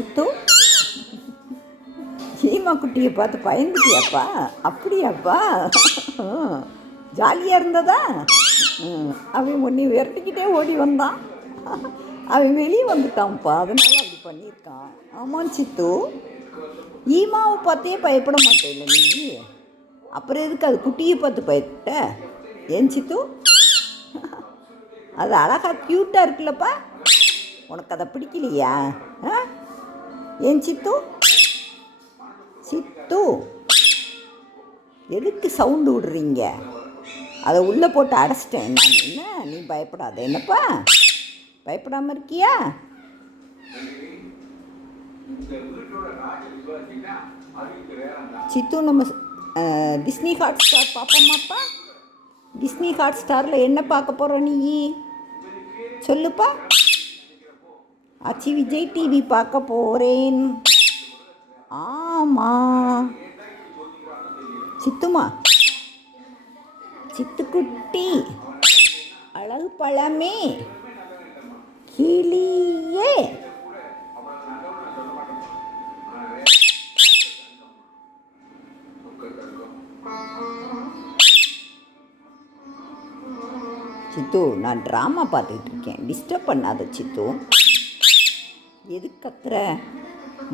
சித்து, ஈமா குட்டியை பார்த்து பயந்துட்டியாப்பா? அப்படியாப்பா? ஜாலியாக இருந்ததா? அவன் ஒன்று விரட்டிக்கிட்டே ஓடி வந்தான். அவன் வெளியே வந்துட்டான்ப்பா, அதனால அப்படி பண்ணியிருக்கான். ஆமாம் சித்து, ஈமாவை பார்த்தே பயப்பட மாட்டேன் நீ, அப்புறம் எதுக்கு அது குட்டியை பார்த்து பயப்பட்ட? ஏன் சித்து, அது அழகாக க்யூட்டாக இருக்குல்லப்பா, உனக்கு அதை பிடிக்கலையா? ஏன் சித்து, சித்து எதுக்கு சவுண்டு விடுறீங்க? அதை உள்ளே போட்டு அடைச்சிட்டேன் நான். என்ன நீ பயப்படாத, என்னப்பா பயப்படாமல் இருக்கியா? சித்து, நம்ம டிஸ்னி ஹாட் ஸ்டார் பார்ப்போமாப்பா? டிஸ்னி ஹாட் ஸ்டாரில் என்ன பார்க்க போகிற நீ சொல்லுப்பா. ஆச்சி விஜய் டிவி பார்க்க போகிறேன். ஆமாம் சித்துமா, சித்துக்குட்டி, அழகு பழமே, கிளியே. சித்து, நான் ட்ராமா பார்த்துக்கிட்டு இருக்கேன், டிஸ்டர்ப் பண்ணாத சித்து. எதுக்கு கத்துற?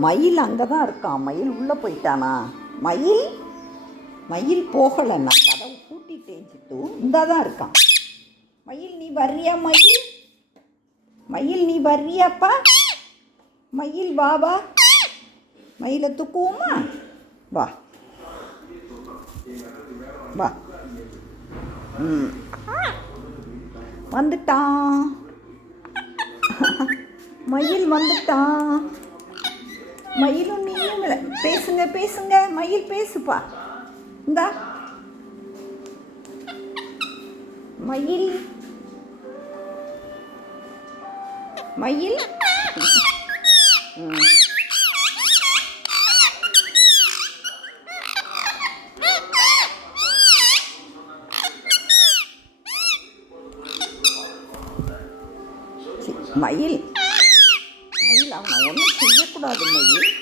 மயில் அங்கே தான் இருக்கான். மயில் உள்ளே போயிட்டானா? மயில் போகலை, நான் கதவை பூட்டிட்டேன் சித்து. இந்தா தான் இருக்கான். மயில் நீ வர்றியா? மயில் நீ வர்றியாப்பா? மயில் வா வா, மயிலை தூக்குவோமா? வா வா. வந்துட்டான், மயில் வந்துட்டான். மயிலும் நீயும் பேசுங்க, மயில் பேசுப்பா. இந்தா மயில் மயில் அவனை ஒன்றும் செய்யக்கூடாது. மயில்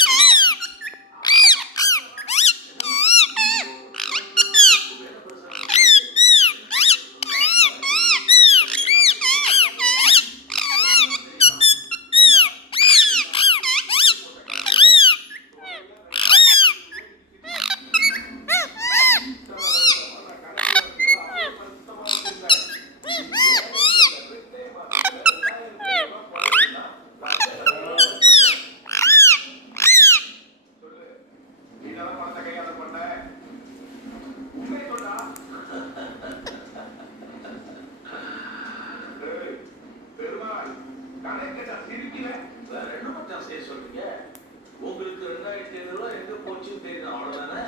உங்களுக்கு 2500 எங்க போச்சு தெரியும், அவ்வளவுதானே.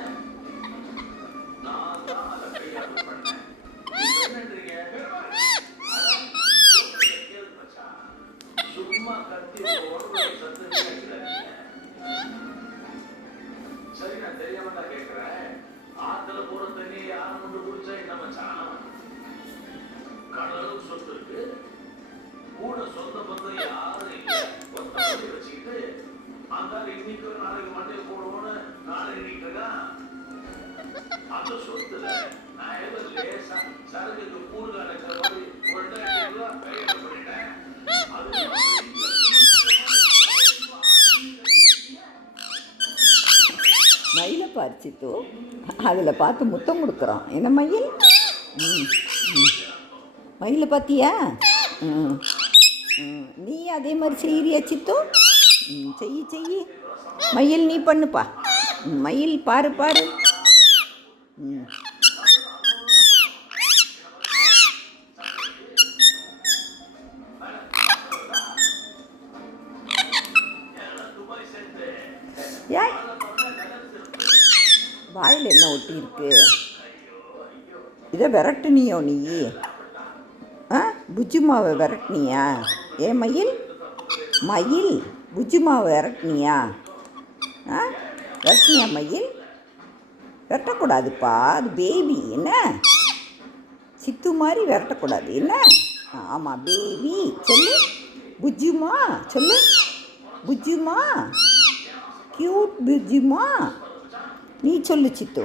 நான் தான் அதை கையாள பண்ணேன். என்னன்றீங்க? சும்மா கத்தி சத்து. சரி, நான் தெரியாம தான் கேட்கிறேன். ஆத்துல போற தண்ணி யாரும் கொண்டு குடிச்சா என்ன மச்சான்? கடலும் சொத்து இருக்கு, கூட சொந்த பந்தம் யாரும் இல்லை. வச்சுக்கிட்டு அந்த இன்னைக்கு நாளைக்கு மண்டையை போடுவோன்னு நாளை எண்ணிட்டு அந்த சொத்துல நான் ஏதோ லேசா சரக்குக்கு கூடு அடைக்கிற மாதிரி 2000 ரூபாய் கையில பண்ணிட்டேன். மயிலை பறிச்சிட்டு அதில் பார்த்து முத்தம் கொடுக்குறான். என்ன மயில்? மயிலை பார்த்தியா? நீ அதே மாதிரி செய்கிறியா சித்து? செய்யி மயில், நீ பண்ணுப்பா. மயில் பாரு. வாயில் என்ன ஒட்டி இருக்கு? இதை விரட்டுனியோ நீ? புஜ்ஜுமாவை விரட்டினியா? ஏன் மயில் புஜ்ஜுமாவை விரட்டினியா? விரட்டினியா மயில்? விரட்டக்கூடாதுப்பா, அது பேபி. என்ன சித்து மாதிரி விரட்டக்கூடாது. என்ன? ஆமாம் பேபி. சொல்லு புஜ்ஜுமா, சொல்லு புஜ்ஜுமா. கியூட் புஜ்ஜுமா. நீ சொல்லு சித்து.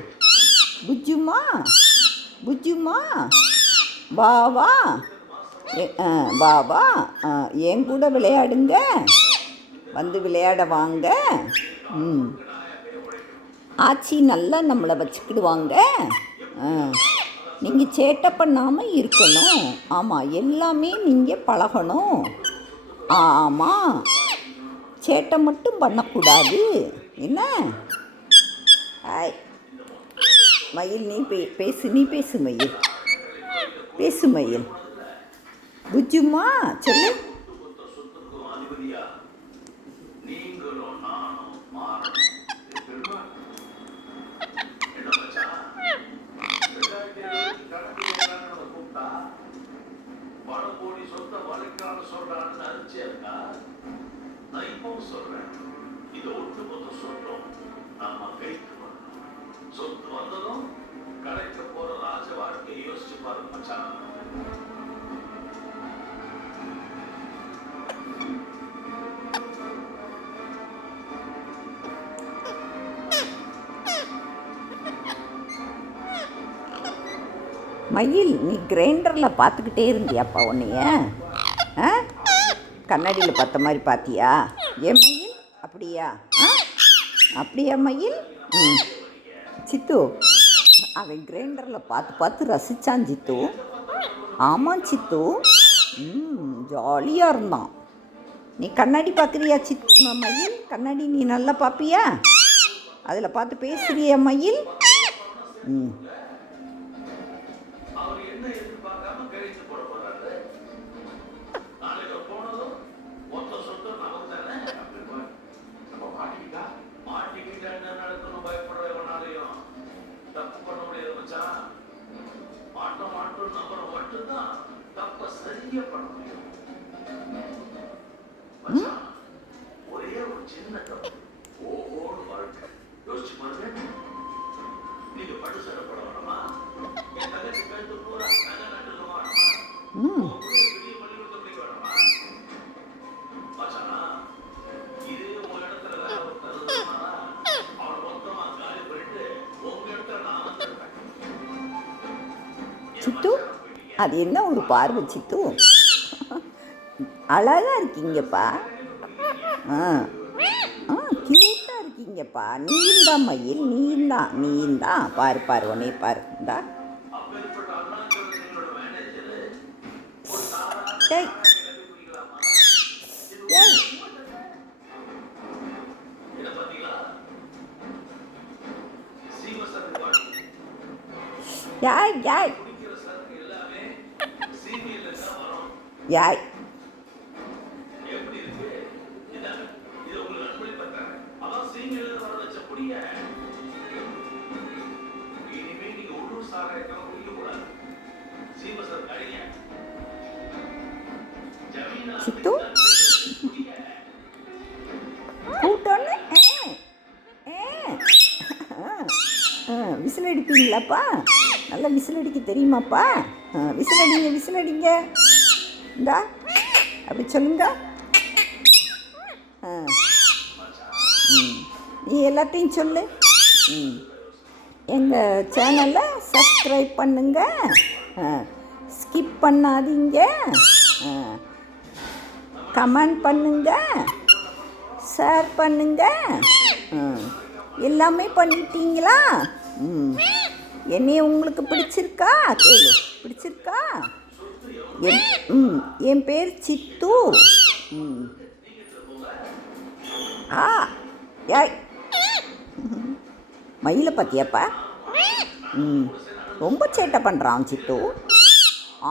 புஜ்ஜுமா புஜ்ஜுமா. பாவா பாபா என் கூட விளையாடுங்க, வந்து விளையாட வாங்க. ஆச்சி நல்லா நம்மளை வச்சுக்கிடுவாங்க. நீங்கள் சேட்டை பண்ணாமல் இருக்கணும். ஆமாம், எல்லாமே நீங்கள் பழகணும். ஆமாம், சேட்டை மட்டும் பண்ணக்கூடாது. என்ன மயில், நீ பேசு, நீ பேசு மயில், பேசு மயில். புஜ்ஜுமா சொல்லு. சொத்து வந்ததும் கிடைக்க போற ராஜ வாழ்க்கையை யோசிச்சு பாருங்க மச்சான். மயில், நீ கிரைண்டரில் பார்த்துக்கிட்டே இருந்தியாப்பா உன்னைய? கண்ணாடியில் பார்த்த மாதிரி பார்த்தியா? ஏன் மயில், அப்படியா? அப்படியா மயில்? சித்து, அவன் கிரைண்டரில் பார்த்து பார்த்து ரசித்தான் சித்து. ஆமாம் சித்து, ஜாலியாக இருந்தான். நீ கண்ணாடி பார்க்குறியா மயில்? கண்ணாடி நீ நல்லா பார்ப்பியா? அதில் பார்த்து பேசுறியா மயில்? ஒரே ஒரு சின்ன தப்பு, ஓஹோடு வாழ்க்கை யோசிச்சு பாருங்க. நீங்க பட்டு சட்டப்பட வேணுமா? என் தங்கச்சி கழுத்து பூரா நகை நட்டுமா வேணுமா? பெரிய பள்ளிக்கூடத்தை படிக்க வேணுமா? மச்சானா, இதே உங்க இடத்துல வேற ஒரு தருதுனா அவனை மொத்தமா காலி பண்ணிட்டு உங்க இடத்துல நான் வந்துருப்பேன். சித்து, அது என்ன ஒரு பார்வை சித்து? அழகாக இருக்கீங்கப்பா. க்யூட்டாக இருக்கீங்கப்பா. நீயும் தான் மயில், நீயும் தான். பாரு பாரு, உன்னே பாரு. இந்தா ஏய் ஏய் யாய் யாய் யாய். சித்து கூட்டோன்னு விசில் அடிப்பீங்களாப்பா? நல்லா விசில் அடிக்க தெரியுமாப்பா? விசில் அடிங்க. இந்தா அப்படி சொல்லுங்க. நீ எல்லாத்தையும் சொல்லு. எங்கள் சேனலை சப்ஸ்கிரைப் பண்ணுங்க, ஸ்கிப் பண்ணாதீங்க, கமெண்ட் பண்ணுங்க, ஷேர் பண்ணுங்க. எல்லாமே பண்ணிட்டீங்களா? என்னைய உங்களுக்கு பிடிச்சிருக்கா? கேளு, பிடிச்சிருக்கா? என் பேர் சித்து. யாய் மயிலை பார்த்தியாப்பா? ரொம்ப சேட்டை பண்ணுறான் சித்து.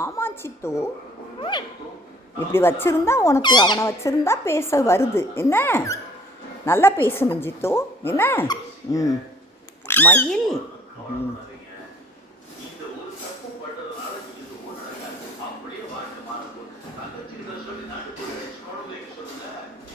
ஆமாம் சித்து, இப்படி வச்சுருந்தா உனக்கு அவனை வச்சுருந்தா பேச வருது. என்ன நல்லா பேசணும் சித்து. என்ன மயில்